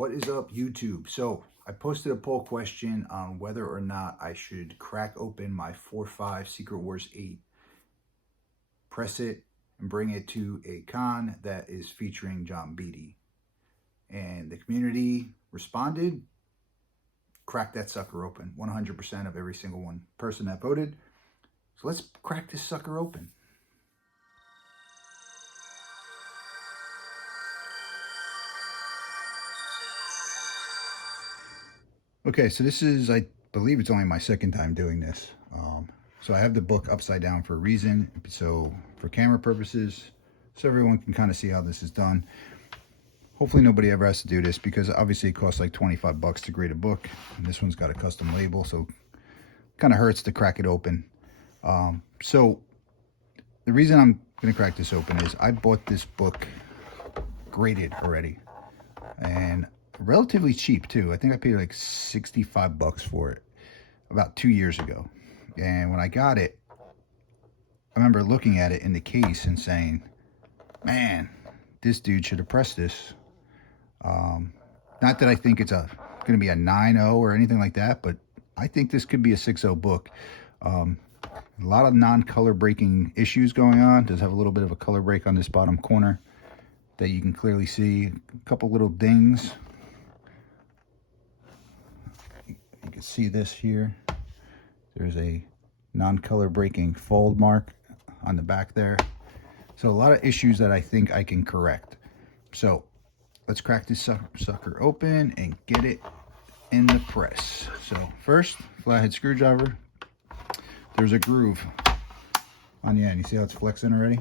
What is up, YouTube? So I posted a poll question on whether or not I should crack open my 4.5 Secret Wars 8, press it, and bring it to a con that is featuring John Beatty. And the community responded, crack that sucker open. 100% of every single person that voted. So let's crack this sucker open. Okay, so this is, I believe it's only my second time doing this. So I have the book upside down for a reason. So for camera purposes, so everyone can kind of see how this is done. Hopefully nobody ever has to do this because obviously it costs like 25 bucks to grade a book. And this one's got a custom label, so it kind of hurts to crack it open. So the reason I'm going to crack this open is I bought this book graded already. And relatively cheap too. I think I paid like 65 bucks for it about 2 years ago. And when I got it, I remember looking at it in the case and saying, man, this dude should have pressed this. Not that I think it's going to be a 9.0 or anything like that, but I think this could be a 6.0 book. A lot of non-color breaking issues going on. It does have a little bit of a color break on this bottom corner that you can clearly see. A couple little dings. You can see this here. There's a non-color breaking fold mark on the back there. So a lot of issues that I think I can correct. So let's crack this sucker open and get it in the press. So first, flathead screwdriver. There's a groove on the end. You see how it's flexing already?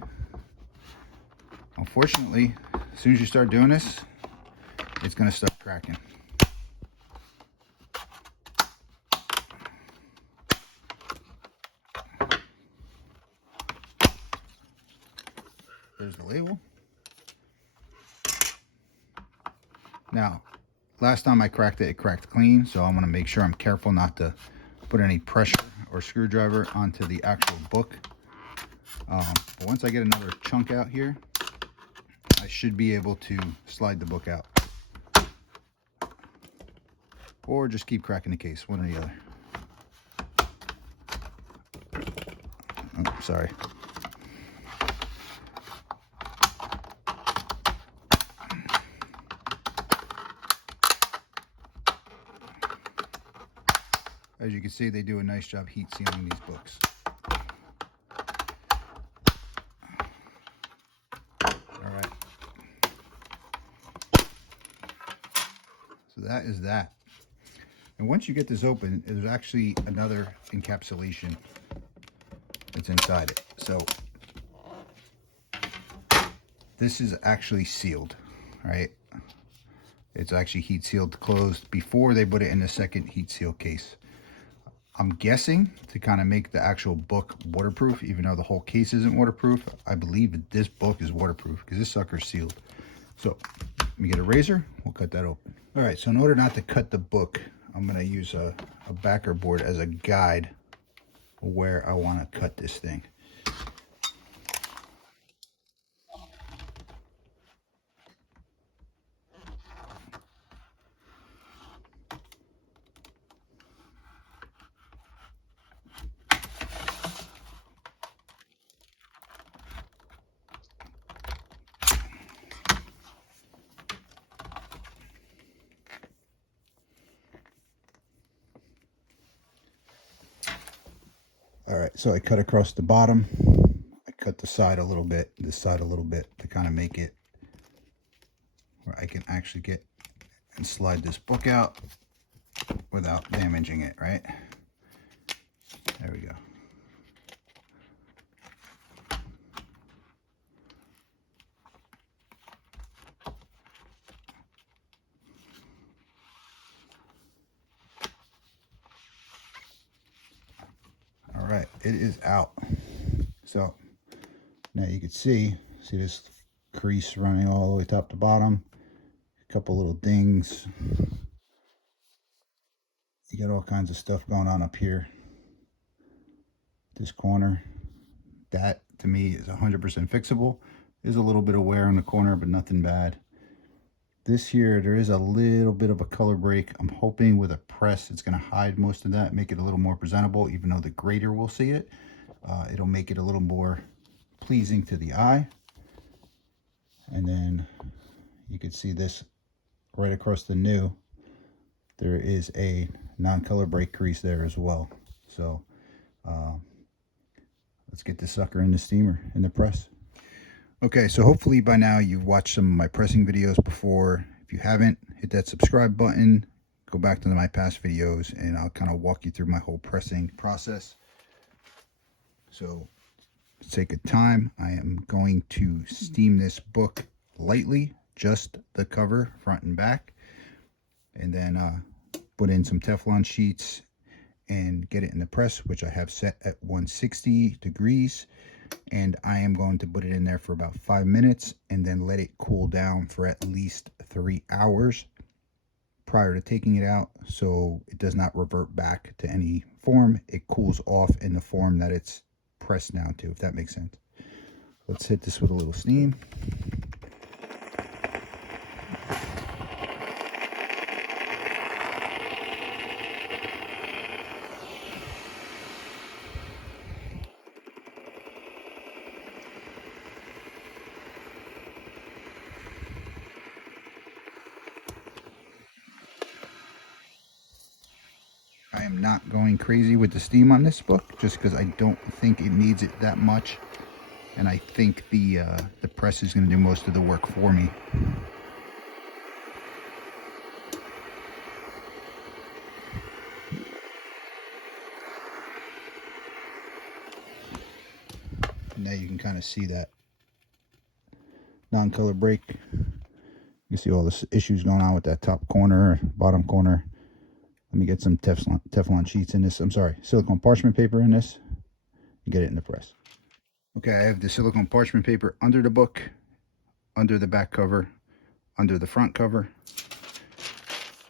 Unfortunately, as soon as you start doing this, it's going to start cracking. There's the label. Now, last time I cracked it, it cracked clean, so I'm going to make sure I'm careful not to put any pressure or screwdriver onto the actual book. But once I get another chunk out here, I should be able to slide the book out. Or just keep cracking the case, one or the other. Oh, sorry. As you can see, they do a nice job heat sealing these books. All right. So that is that. And once you get this open, there's actually another encapsulation that's inside it. So this is actually sealed, right? It's actually heat sealed closed before they put it in the second heat seal case. I'm guessing to kind of make the actual book waterproof, even though the whole case isn't waterproof. I believe that this book is waterproof because this sucker's sealed. So let me get a razor. We'll cut that open. All right, so in order not to cut the book, I'm going to use a backer board as a guide where I want to cut this thing. All right, so I cut across the bottom. I cut the side a little bit, this side a little bit to kind of make it where I can actually get and slide this book out without damaging it, right? There we go. All right, it is out. So now you can see this crease running all the way top to bottom. A couple little dings. You got all kinds of stuff going on up here. This corner, that to me is 100% fixable. There's a little bit of wear in the corner, but nothing bad. This here, there is a little bit of a color break. I'm hoping with a press, it's going to hide most of that, make it a little more presentable, even though the grader will see it. It'll make it a little more pleasing to the eye. And then you can see this right across the new. There is a non-color break crease there as well. So let's get this sucker in the steamer, in the press. Okay, so hopefully by now you've watched some of my pressing videos before. If you haven't, hit that subscribe button, go back to my past videos, and I'll kind of walk you through my whole pressing process. So, for the sake of time, I am going to steam this book lightly, just the cover, front and back, and then put in some Teflon sheets and get it in the press, which I have set at 160 degrees. And I am going to put it in there for about 5 minutes and then let it cool down for at least 3 hours prior to taking it out, so it does not revert back to any form. It cools off in the form that it's pressed down to, if that makes sense. Let's hit this with a little steam. I am not going crazy with the steam on this book, just because I don't think it needs it that much, and I think the press is going to do most of the work for me. And now you can kind of see that non-color break. You see all the issues going on with that top corner, bottom corner. Let me get some Teflon sheets in this. I'm sorry, silicone parchment paper in this, and get it in the press. Okay, I have the silicone parchment paper under the book, under the back cover, under the front cover,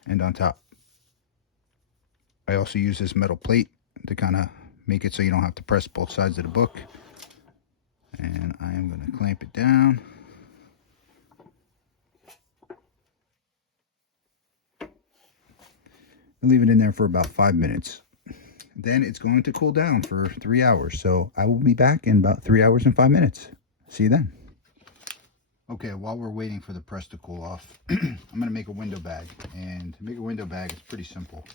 and on top. I also use this metal plate to kind of make it so you don't have to press both sides of the book. And I am going to clamp it down. And leave it in there for about 5 minutes. Then it's going to cool down for 3 hours. So I will be back in about 3 hours and 5 minutes. See you then. Okay, while we're waiting for the press to cool off, I'm going to make a window bag. And to make a window bag, it's pretty simple.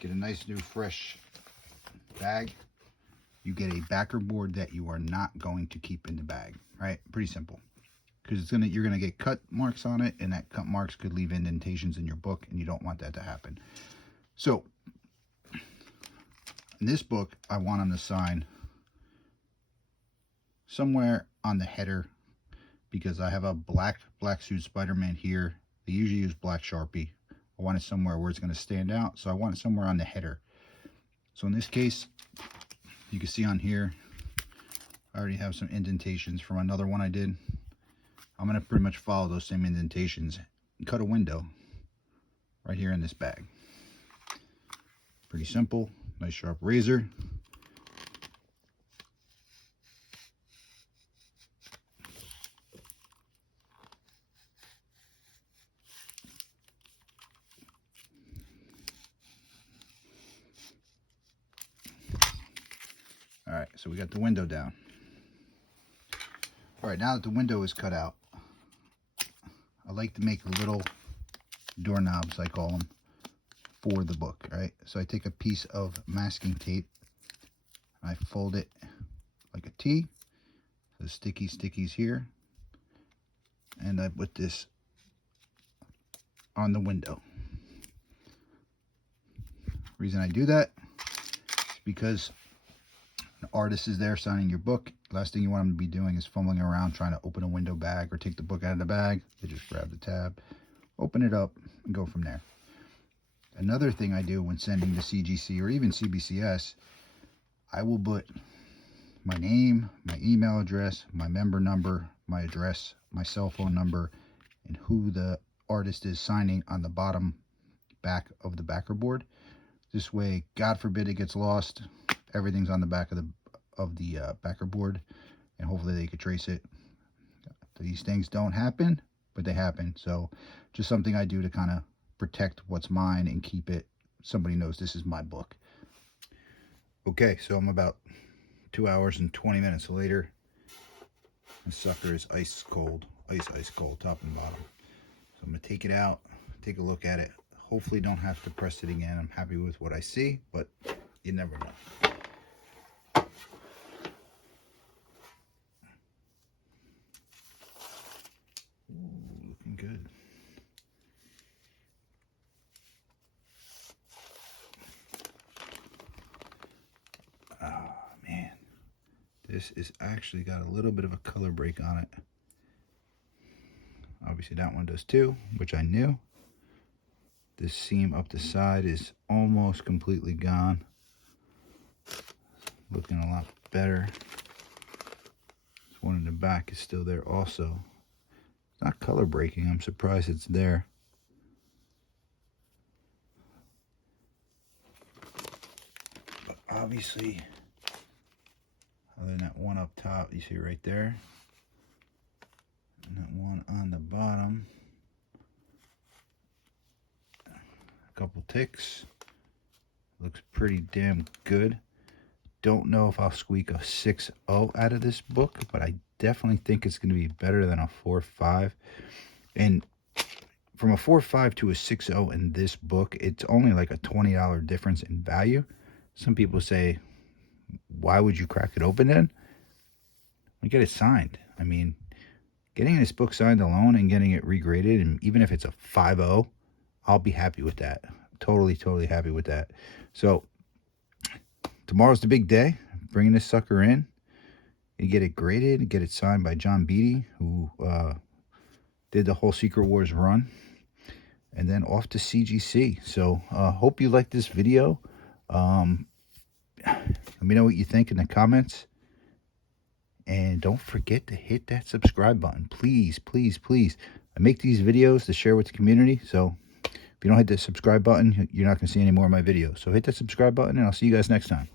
Get a nice new fresh bag. You get a backer board that you are not going to keep in the bag, right? Pretty simple. Because you're gonna get cut marks on it, and that cut marks could leave indentations in your book, and you don't want that to happen. So in this book, I want them to sign somewhere on the header, because I have a black suit Spider-Man here. They usually use black Sharpie. I want it somewhere where it's going to stand out, so I want it somewhere on the header. So in this case, you can see on here, I already have some indentations from another one I did. I'm going to pretty much follow those same indentations and cut a window right here in this bag. Pretty simple. Nice sharp razor. All right, so we got the window down. All right, now that the window is cut out, I like to make little doorknobs, I call them, for the book. All right, so I take a piece of masking tape, I fold it like a T, the stickies here, and I put this on the window. Reason I do that is because an artist is there signing your book. Last thing you want them to be doing is fumbling around trying to open a window bag or take the book out of the bag. They just grab the tab, open it up, and go from there. Another thing I do when sending to CGC or even CBCS, I will put my name, my email address, my member number, my address, my cell phone number, and who the artist is signing on the bottom back of the backer board. This way, God forbid it gets lost, everything's on the back of the backer board, and hopefully they could trace it. These things don't happen, but they happen. So just something I do to kind of protect what's mine and keep it, somebody knows this is my book. Okay, so I'm about 2 hours and 20 minutes later. This sucker is ice cold, ice cold, top and bottom. So I'm gonna take it out, take a look at it. Hopefully don't have to press it again. I'm happy with what I see, but you never know. Ooh, looking good. Ah, man. This is actually got a little bit of a color break on it. Obviously that one does too, which I knew. This seam up the side is almost completely gone. Looking a lot better. This one in the back is still there also. It's not color breaking. I'm surprised it's there. But obviously, other than that one up top, you see right there, and that one on the bottom, a couple ticks. Looks pretty damn good. Don't know if I'll squeak a 6.0 out of this book, but I definitely think it's going to be better than a 4.5. And from a 4.5 to a 6.0 in this book, it's only like a $20 difference in value. Some people say, why would you crack it open then? We get it signed. I mean, getting this book signed alone and getting it regraded, and even if it's a 5.0, I'll be happy with that. Totally happy with that. So tomorrow's the big day. Bringing this sucker in. You get it graded, get it signed by John Beatty, who did the whole Secret Wars run. And then off to CGC. So hope you liked this video. Let me know what you think in the comments. And don't forget to hit that subscribe button. Please. I make these videos to share with the community. So if you don't hit the subscribe button, you're not going to see any more of my videos. So hit that subscribe button, and I'll see you guys next time.